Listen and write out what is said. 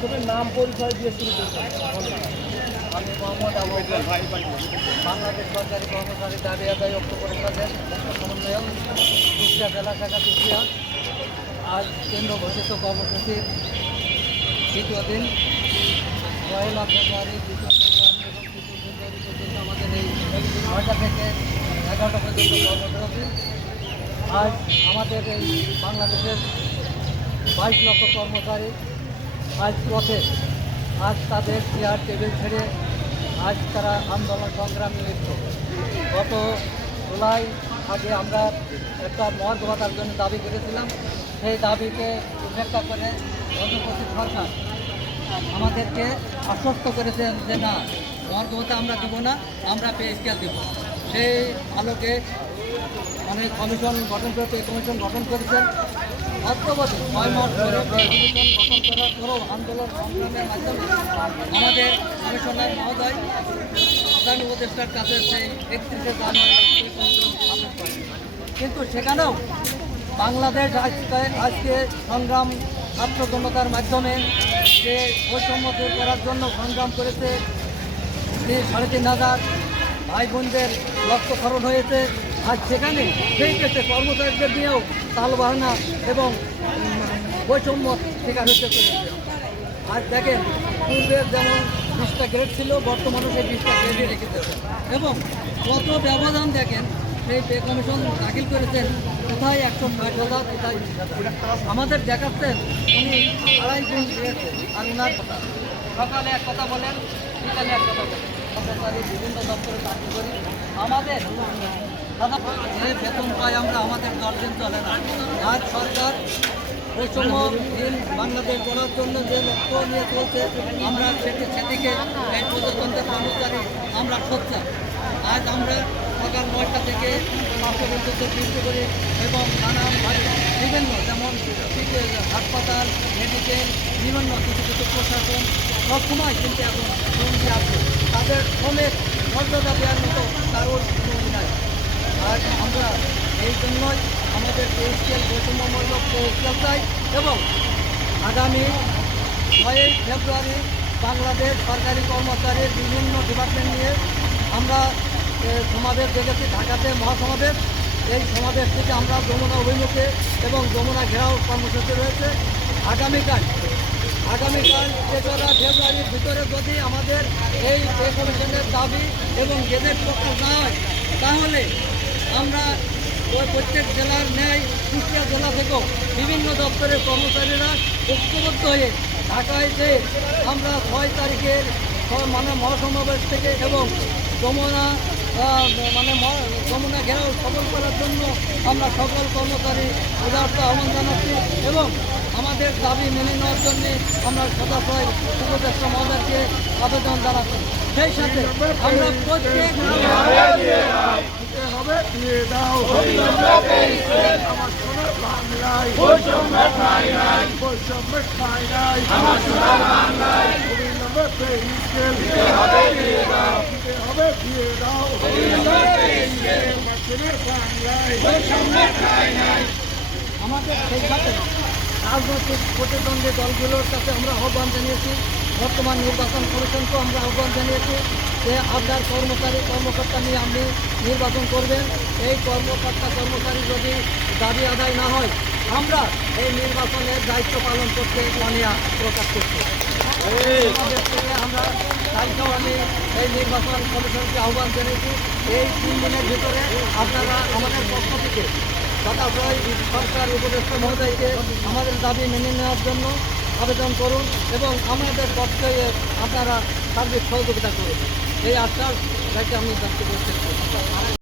প্রথমে নাম পরিচয় দিয়ে শুরু করতে আমি মোহাম্মদ আবু বকর, বাংলাদেশ সরকারি কর্মচারী দাবি আদায় ঐক্য পরিষদের মুখ্য সমন্বয়ক, কুষ্টিয়া জেলা শাখা কুষ্টিয়া। আজ কেন্দ্র ঘোষিত কর্মসূচির দ্বিতীয় দিন 1 ফেব্রুয়ারি, 2 ফেব্রুয়ারি এবং 3 ফেব্রুয়ারি পর্যন্ত আমাদের এই 9টা থেকে 11টা পর্যন্ত কর্মবিরতি। আজ আমাদের এই বাংলাদেশের 22 লক্ষ কর্মচারী আজ পথে, আজ তাদের চেয়ার টেবিল ছেড়ে আজ তারা আন্দোলন সংগ্রামে লিপ্ত। গত জুলাই আগে আমরা একটা মর্গ ভাতার জন্য দাবি করেছিলাম। সেই দাবিকে উপেক্ষা করে অন্তর্বর্তী সরকার আমাদেরকে আশ্বস্ত করেছেন যে না, মর্গ ভাতা আমরা দিব না, আমরা পে স্কেল দেব। সেই আলোকে অনেক কমিশন গঠন করেছে, এই কমিশন গঠন করেছেন। অদ্যবধি 6 মাস ধরে কমিশন গঠন করার পরেও আন্দোলন সংগ্রামের মাধ্যমে আমাদের কমিশনার মহোদয় প্রধান উপদেষ্টার কাছে সেই 31শে জানুয়ারি এই কমিশন স্থাপন করেন। কিন্তু সেখানেও বাংলাদেশ আজকে সংগ্রাম ছাত্র জনতার মাধ্যমে যে বৈষম্য দূর করার জন্য সংগ্রাম করেছে। 3,500 ভাই বোনদের রক্তক্ষরণ হয়েছে। আজ সেখানে সেই ক্ষেত্রে কর্মচারীদের দিয়েও তালবাহানা এবং বৈষম্য শিকার হতে চলেছে। আজ দেখেন, পূর্বের যেমন 20টা গ্রেড ছিল, বর্তমানে সেই 20টা গ্রেডে রেখেছে। এবং কত ব্যবধান দেখেন, সেই পে কমিশন দাখিল করেছেন, কোথায় 160,000, কোথায় 20,000। আমাদের দেখাচ্ছেন উনি 2.5 গুণ বেড়েছে। আর ওনার সকালে এক কথা বলেন, বিকালে এক কথা বলেন। কর্মচারী বিভিন্ন দপ্তরে চাকরি করি, আমাদের যে বেতন পাই আমরা, আমাদের 10 দিন চলে না। আজ সরকার বৈষম্য দিন বাংলাদেশ গড়ার জন্য যে লক্ষ্য নিয়ে চলছে, আমরা সেদিকে এই প্রজাতন্ত্রের কর্মচারী আমরা সোচ্চার। আজ আমরা সকাল 9টা থেকে 5টা পর্যন্ত ডিউটি করি এবং নানান বিভিন্ন যেমন হাসপাতাল, মেডিকেল, বিভিন্ন কিছু কিছু প্রশাসন সবসময় কিন্তু এখন সঙ্গী আছে। তাদের শ্রমের মর্যাদা দেওয়ার মতো কারোর কোনো নাই। আজ আমরা এই জন্যই আমাদের পে স্কেল বৈষম্যমূলক পে স্কেল চাই। এবং আগামী 6 ফেব্রুয়ারি বাংলাদেশ সরকারি কর্মচারীর বিভিন্ন ডিপার্টমেন্ট নিয়ে আমরা সমাবেশ দেখেছি, ঢাকাতে মহাসমাবেশ। এই সমাবেশ থেকে আমরা যমুনা অভিমুখে এবং যমুনা ঘেরাও কর্মসূচি রয়েছে। আগামীকাল 3 ফেব্রুয়ারির ভিতরে যদি আমাদের এই পে কমিশনের দাবি এবং গেজেট প্রকাশ না হয়, তাহলে আমরা ওই প্রত্যেক জেলার ন্যায় কুষ্টিয়া জেলা থেকেও বিভিন্ন দপ্তরের কর্মচারীরা ঐক্যবদ্ধ হয়ে ঢাকায় যে আমরা 6 তারিখের মহাসমাবেশ থেকে এবং যমুনা যমুনা ঘেরাও সফল করার জন্য আমরা সকল কর্মচারী উদারতা আহ্বান জানাচ্ছি এবং আমাদের দাবি মেনে নেওয়ার জন্যে আমরা সদাশয় উপদেষ্টা মহোদয়কে আবেদন জানাচ্ছি। সেই সাথে আমরা প্রত্যেক আমাদের সেই সাথে রাজনৈতিক প্রতিদ্বন্দ্বী দলগুলোর কাছে আমরা আহ্বান জানিয়েছি, বর্তমান নির্বাচন কমিশনকেও আমরা আহ্বান জানিয়েছি যে আপনার কর্মকর্তা নিয়ে আপনি নির্বাচন করবেন। এই কর্মচারী যদি দাবি আদায় না হয়, আমরা এই নির্বাচনের দায়িত্ব পালন করতে অনীহা প্রকাশ করছি। আমরা তাইকেও আমি এই নির্বাচন কমিশনকে আহ্বান জানিয়েছি, এই 3 দিনের ভিতরে আপনারা আমাদের পক্ষ থেকে সদাশয় সরকার উপদেষ্টা মহোদয়কে আমাদের দাবি মেনে নেওয়ার জন্য আবেদন করুন এবং আমাদের পক্ষে আপনারা সার্বিক সহযোগিতা করুন। এই আশ্বাস যাকে আমি ব্যক্ত করতে চাই।